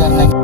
ಆಗ್ತದೆ ಅನ್ನಂಗೆ.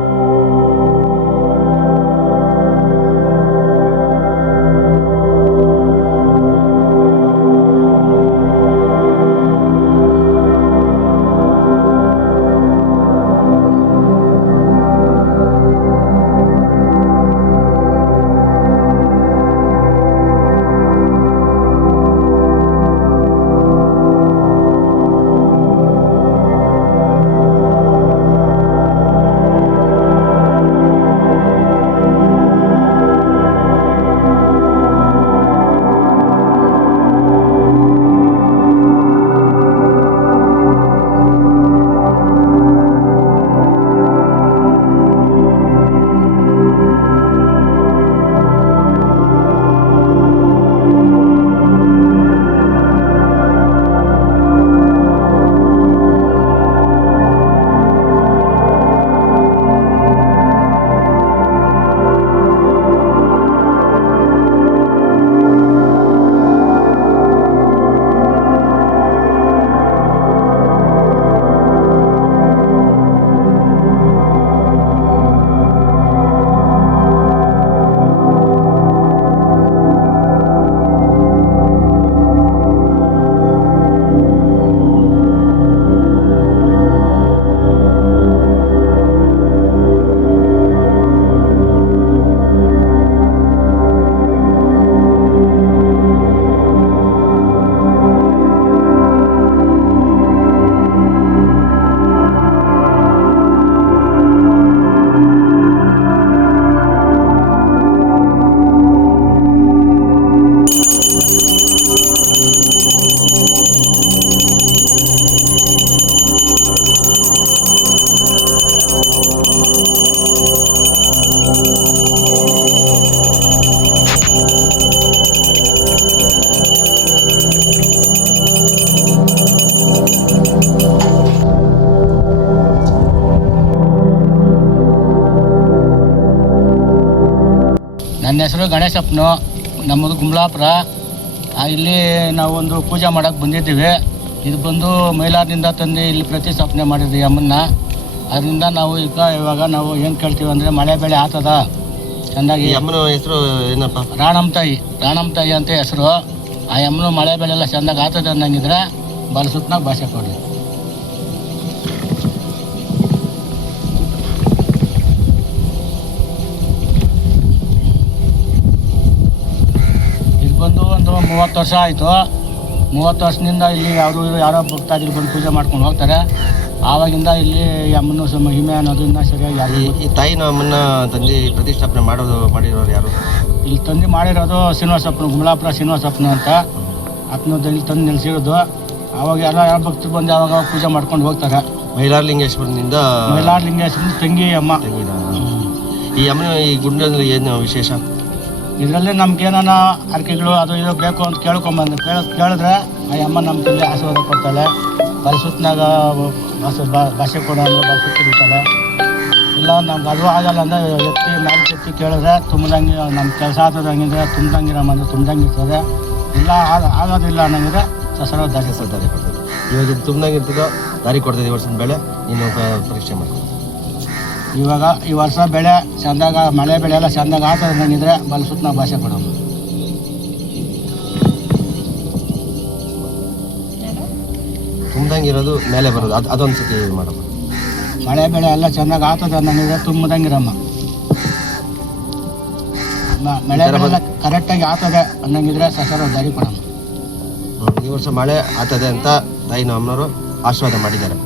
ನನ್ನ ಹೆಸರು ಗಣೇಶಪ್ಪನು, ನಮ್ಮದು ಗುಮ್ಲಾಪುರ. ಇಲ್ಲಿ ನಾವು ಒಂದು ಪೂಜೆ ಮಾಡೋಕ್ಕೆ ಬಂದಿದ್ದೀವಿ. ಇದು ಬಂದು ಮೈಲಾರದಿಂದ ತಂದು ಇಲ್ಲಿ ಪ್ರತಿಷ್ಠಾಪನೆ ಮಾಡಿದ್ವಿ ಅಮ್ಮನ್ನ. ಅದರಿಂದ ನಾವು ಇವಾಗ ನಾವು ಏನು ಕೇಳ್ತೀವಿ ಅಂದರೆ ಮಳೆ ಬೆಳೆ ಆಗ್ತದ ಚೆಂದಾಗಿ. ಅಮ್ಮನ ಹೆಸರು ಏನಪ್ಪ? ರಾಣಮ್ಮ ತಾಯಿ ಅಂತ ಹೆಸರು. ಆ ಅಮ್ಮನ ಮಳೆ ಬೆಳೆ ಎಲ್ಲ ಚೆಂದಾಗಿ ಆಗ್ತದೆ ಅನ್ನಂಗಿದ್ರೆ ಬಲಸುತ್ತನಾಗ ಭಾಷೆ ಕೊಡಿ. ಬಂದು ಒಂದು 30 ವರ್ಷ ಆಯಿತು. 30 ವರ್ಷದಿಂದ ಇಲ್ಲಿ ಯಾರೋ ಭಕ್ತಾದಿಗಳು ಬಂದು ಪೂಜೆ ಮಾಡ್ಕೊಂಡು ಹೋಗ್ತಾರೆ. ಆವಾಗಿಂದ ಇಲ್ಲಿ ಅಮ್ಮನ ಮಹಿಮೆ ಅನ್ನೋದು ಇನ್ನೂ ಸರಿಯಾಗಿ ಈ ತಾಯಿನ ಅಮ್ಮನ ತಂದು ಪ್ರತಿಷ್ಠಾಪನೆ ಮಾಡಿರೋರು ಯಾರು? ಇಲ್ಲಿ ತಂದು ಮಾಡಿರೋದು ಶ್ರೀನಿವಾಸಪ್ಪನ, ಗುಮ್ಲಾಪುರ ಶ್ರೀನಿವಾಸಪ್ಪನ ಅಂತ. ಅಪ್ಪನದ್ದು ಇಲ್ಲಿ ತಂದು ನಿಲ್ಲಿಸಿರೋದು. ಆವಾಗ ಯಾರೋ ಭಕ್ತರು ಬಂದು ಯಾವಾಗ ಪೂಜೆ ಮಾಡ್ಕೊಂಡು ಹೋಗ್ತಾರೆ. ಮೈಲಾರಲಿಂಗೇಶ್ವರನಿಂದ ತಂಗಿ ಅಮ್ಮ. ಈ ಅಮ್ಮನ ಈ ಗುಂಡಲ್ಲಿ ಏನು ವಿಶೇಷ? ಇದರಲ್ಲಿ ನಮ್ಗೇನ ಅರ್ಕೆಗಳು ಅದು ಇದು ಬೇಕು ಅಂತ ಕೇಳಿದ್ರೆ ಆ ಅಮ್ಮ ನಮ್ಮ ತಂದೆ ಆಶೀರ್ವಾದ ಕೊಡ್ತಾಳೆ. ಬಲಸುತ್ತನಾಗ ಭಾಷೆ ಕೊಡ ಅಂದರೆ ಬಲಸುತ್ತ ಇರ್ತಾಳೆ. ಇಲ್ಲ ನಮ್ಗೆ ಅದು ಆಗಲ್ಲ ಅಂದರೆ ಎತ್ತಿ ಕೇಳಿದ್ರೆ ತುಂಬ್ದಂಗೆ ನಮ್ಮ ಕೆಲಸ ಆಗ್ತದಂಗಿದ್ರೆ ತುಂಬ್ದಂಗಿರಮ್ಮ ಅಂದರೆ ತುಂಬ್ದಂಗೆ ಇರ್ತದೆ. ಇಲ್ಲ ಆಗೋದಿಲ್ಲ ಅನ್ನಂಗಿದ್ರೆ ಸಸರ ದಾರಿ ಕೊಡ್ತಾರೆ. ಇವಾಗ ಇದು ತುಂಬ್ದಂಗೆ ಇರ್ತದೋ ದಾರಿ ಕೊಡ್ತದೆ. ಈ ವರ್ಷದ ಬೆಳೆ ನೀನು ಪರೀಕ್ಷೆ ಮಾಡಿ. ಇವಾಗ ಈ ವರ್ಷ ಬೆಳೆ ಚೆಂದಾಗ, ಮಳೆ ಬೆಳೆ ಎಲ್ಲ ಚೆಂದಾಗ ಆಗ್ತದೆ ಅನ್ನಂಗಿದ್ರೆ ಬಲಸುತ್ತನ ಭಾಷೆ ಕೊಡೋದು. ತುಂಬ್ದಂಗೆ ಇರೋದು ಮೇಲೆ ಬರೋದು, ಅದೊಂದು ಸತಿ ಮಾಡಮ್ಮ. ಮಳೆ ಬೆಳೆ ಎಲ್ಲ ಚೆಂದಾಗ ಆಗ್ತದೆ ಅನ್ನಂಗಿದ್ರೆ ತುಂಬ್ದಂಗಿರಮ್ಮ. ಮಳೆ ಬೆಳೆ ಎಲ್ಲ ಕರೆಕ್ಟಾಗಿ ಆಗ್ತದೆ ಅನ್ನಂಗಿದ್ರೆ ಸಸರ ದಾರಿ ಕೊಡಮ್ಮ. ಈ ವರ್ಷ ಮಳೆ ಆಗ್ತದೆ ಅಂತ ತಾಯಿ ನಮ್ಮನವರು ಆಶೀರ್ವಾದ ಮಾಡಿದ್ದಾರೆ.